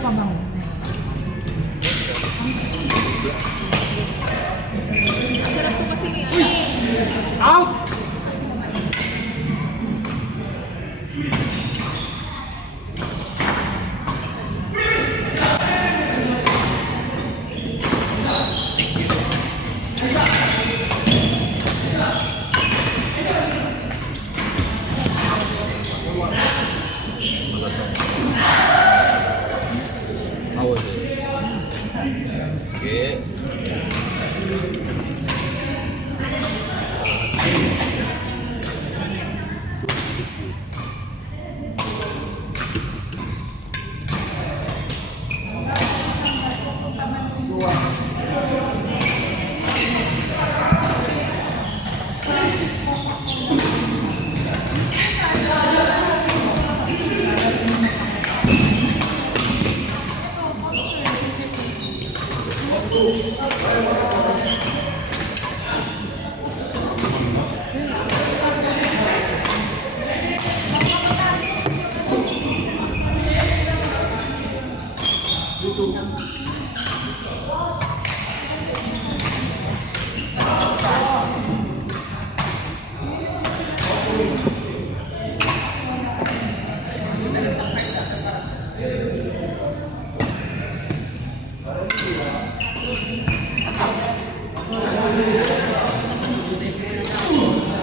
pabango. Sarap ko kasi may Out! How was it? Okay.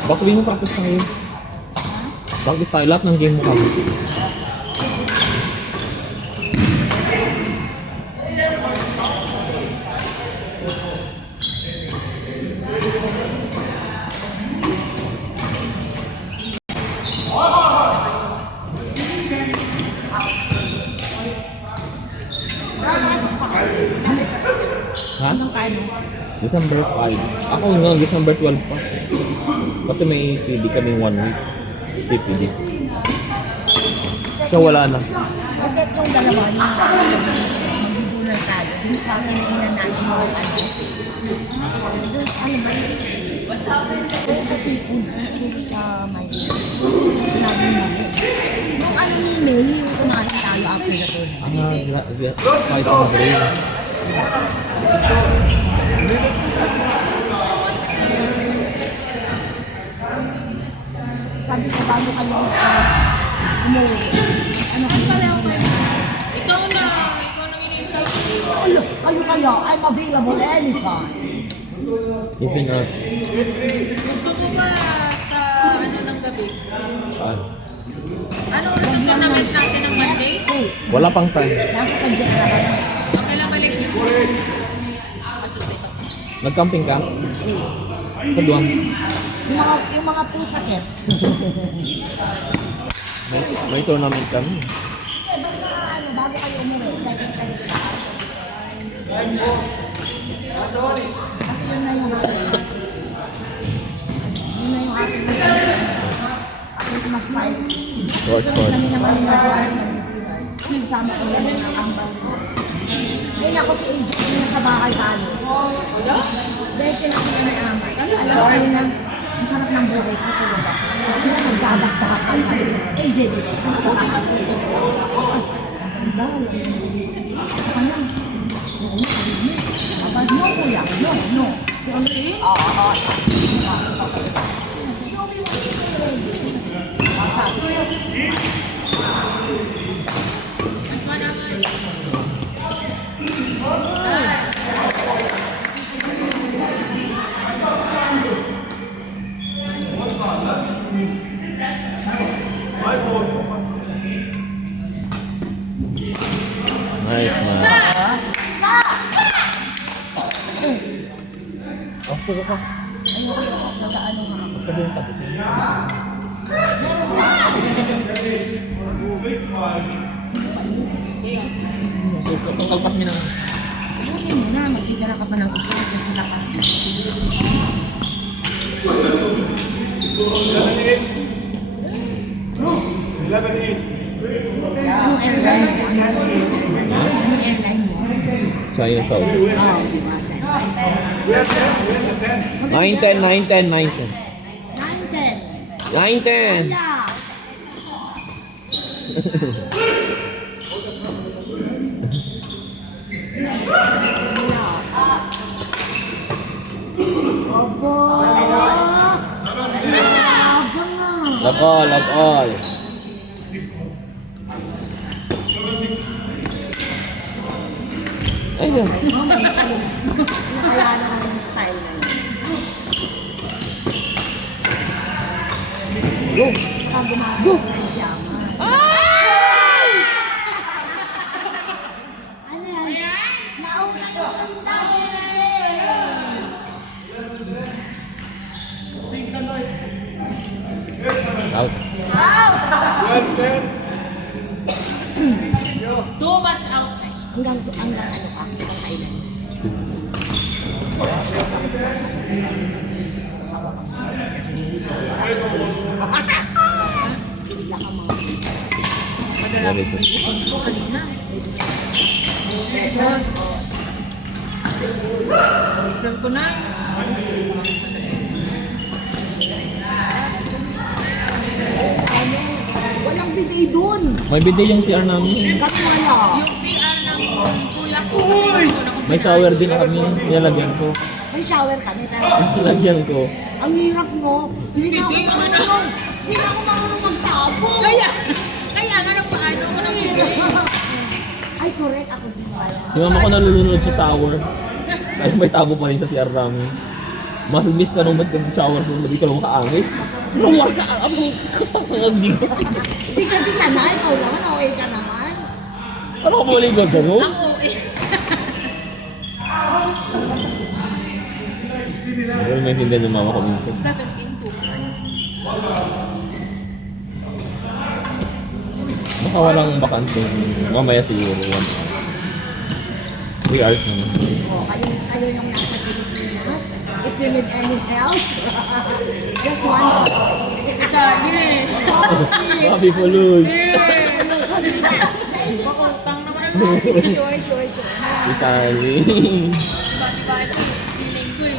Baka sabihin mo practice tayo. Practice tayo lahat ng game mo kami. Ha? Anong kano? December 5. Ako nga, December 12 pa. Kasi may PD kaming 1 week. PPD. So wala na. Kasi itong dalawa yung mag-dinner tayo. Dun sa akin na natin yung ano. Dun sa ano ba yun? Dun sa seafoods. Dun sa may sinabi mo. Yung ano ni May, yung kumain tayo after the tournament. Kahit ang brain. Sabi ko bago kayo umuwi. Ano kayo? Ikaw na hinihintay. Ano kayo? I'm available anytime. Even us. Gusto mo ba sa ano ng gabi? Ano oras ang tournament natin ng Monday? Hey, Wala pang time. nasa kanya na kami. Okay lang balik. Nag-camping ka? Kaduang. Yung mga pusakit. May tournament kami. Basta ano, bago kayo umuwi, second time ka. Kasi yun na yung ating Christmas party. Watch Sunod kami naman yung nagsama ko lang yung kambal. Ngayon ako si AJ na sa bahay talo. Besyo na sila may amay. Kasi alam ko kayo na ang sarap ng buhay ko tulog ako. Sila nagdadakdakan kami. AJ dito. Ang ganda. Ano? Aba, no kuya. No, no. Oo. Nice man. Ako ka. Ayoko, nag-ano nga ako. Pwede yung tabi. So, kung kalpas mo ng... Kasi muna, magtitira ka pa ng gusto. Magtitira ka. Anong airline mo? Anong airline mo? China South. Oo, di ba? 9-10, 9-10, 9-10. 9-10. 9-10! Wala. Opo! Abang na! Love all, love all. Ayun. Nakala naman yung style na yun. Go. Baka gumagawin na yung siyama. Ano yan? Nauna yung dami! Out. Too much out, guys. Hanggang ano ka? Hanggang kailan? Sawa ka. Bigla ka mga bis. Madala Ganito. ko kanina. Pesos. Serve ko na. Ano? Walang bidet dun. May bidet yung CR namin. Kasi wala. Yung CR ng kuya ko. Kasi hindi ko na May shower din kami. Nilalagyan ko. May shower kami pero Nilalagyan ko. ang hirap no. Hindi na ako Bidet, ano na? marunong. Hindi na ako marunong magtabo. Kaya nga nang paano ko nang bibili. Ay, correct. Ako din pala. Si mama ko nalulunod sa shower. Ay, may tabo pa rin sa CR namin. Mas miss ka nung mag-shower kung hindi ka nung makaangit. Luwar ka! Ako, gusto ko nga hindi. Hindi kasi sana. Ikaw naman. Okay ka naman. Ano ka muli ka gano'n? Ang OA. Wala maintindihan yung mama ko minsan. 17 to. Baka walang bakante. Mamaya siguro. 3 hours naman. Oh, kayo nung nasa Pilipinas, if you need any help, just one. Sali. Happy for lose. Utang naman ang Sige, sure. Isali. Diba ito, feeling ko eh.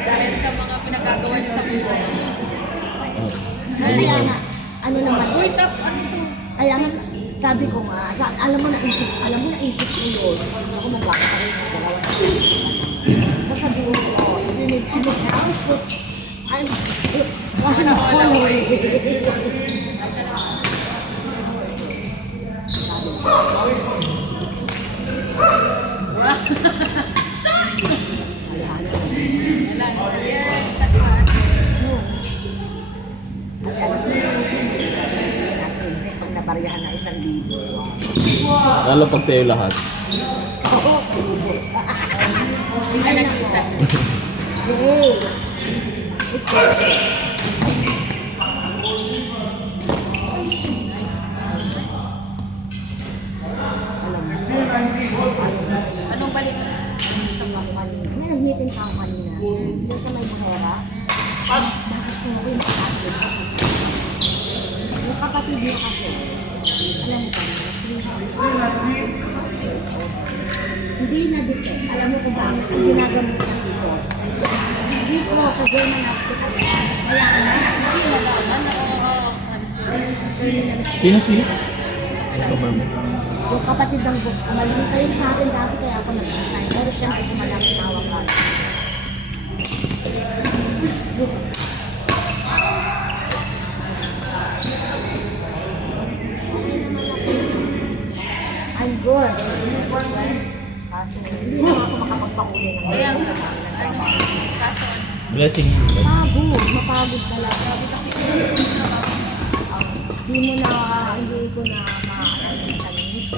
Dahil sa mga pinagagawa niya sa buhay. Kaya nga, ano naman, Uy, tap, ano to? kaya nga, sabi ko nga, alam mo naisip ko yun, ako magkakaroon ng dalawa. Sasabihin ko, oh, if you need any help, I'm on the way. Kasi alam ko yung sa Pilipinas, hindi pag nabariyahan na 1,000. Lalo pag sa'yo lahat. Oo, Hindi na nag-isa. James. It's Anong balik mo sa kanina. May nag-meeting pa ako kanina. Diyan sa may Mahera. Bakit ko yung kapatid? Yung kapatid niya kasi, alam mo ba, mas 3 years old. Hindi na-detect. Alam mo kung bakit ang ginagamit niya dito. Dito sa German Hospital. Kaya Hindi nalaman na Sino si? yung kapatid ng boss ko, maldita yun sa akin dati kaya ako nag-resign. Pero siyempre sa malaking tawag ka. I'm good. Kaso hindi na ako makapagpahuli ng Kaya mga nga, ano, kaso, Blessing. mapagod talaga. Hindi ko na maaalala sa news.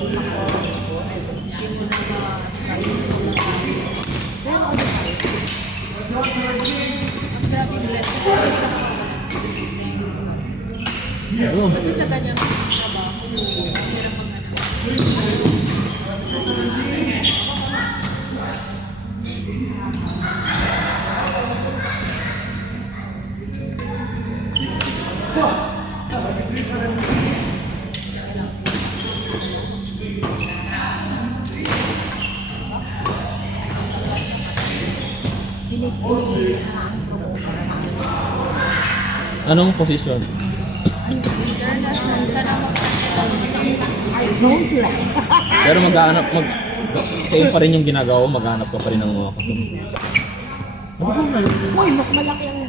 Pero ano ang grabe yung blessing. Oo. Kasi sa ganyang trabaho, hirap ang ano. pinipili na ang promotion sa akin. Anong posisyon? Leader na siya. Siya na mag-ano. Ay, Zone lang. Pero same pa rin yung ginagawa mo, maghanap ka pa rin ng mga kasunod. Uy, mas malaki ang...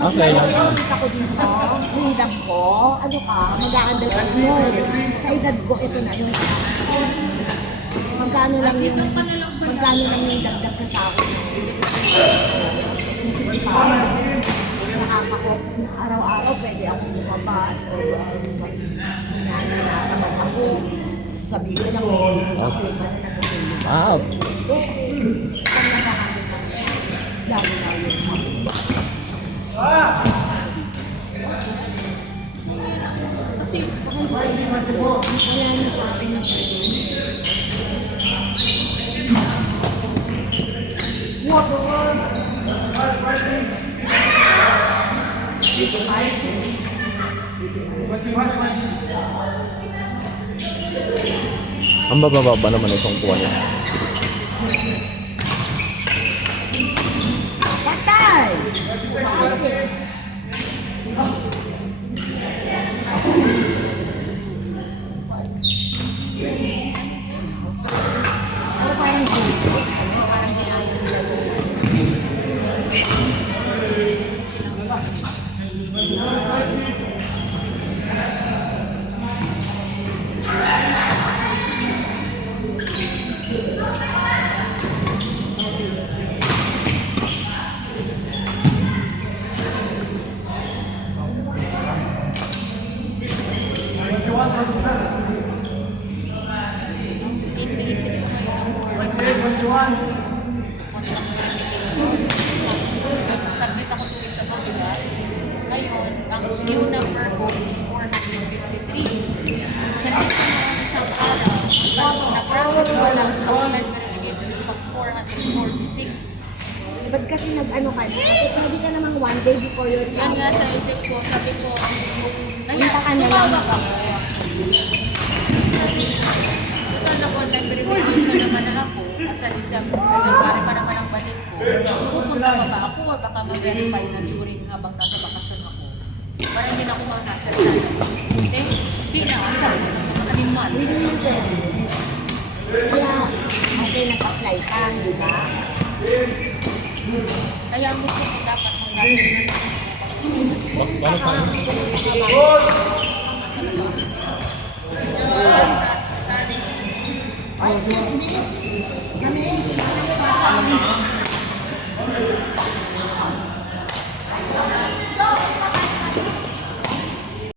Mas Okay lang. malaki ang kita ko dito. Freedom ko. Ano ka? Mag-aandal ka. No. Sa edad ko, ito na yun. Magkano lang yung dagdag sa sahod. Nasisipahan. Nakakakop. Araw-araw pwede akong lumabas. Pwede akong lumabas. Naman ako. Sabi ko na may kasi natutulog. Wow. Pag nakahandol ka, lalo-lalo mo. Kasi, Wala na sa akin yung Ang bababa naman itong kuha niya. patay! Kasi, pero parang dito, parang ginaya nila yung iniisip ko ngayon ang Nag-submit ako 2 weeks ago, di ba? Ngayon, ang new number ko is 453. Sa isang araw, na-process ko lang sa online verification is pag 446. ba't kasi nag-ano ka na? Kasi pwede ka namang one day before your Yan nga travel. sa isip ko, sabi ko, Punta ka na lang. tumawag ako. Total na online verification naman na ako at sa January pa naman ang balik ko. Pupunta pa ba ako o baka ma-verify na during habang nasa bakasyon ako? Parang hindi na ako makakasalita. Eh, hindi na asal. Kaming mal. Hindi yun pwede. Kaya, okay, nag-apply ka, di ba? Kaya ang gusto ko dapat mag-process na Paano pa yun? Oh, excuse me.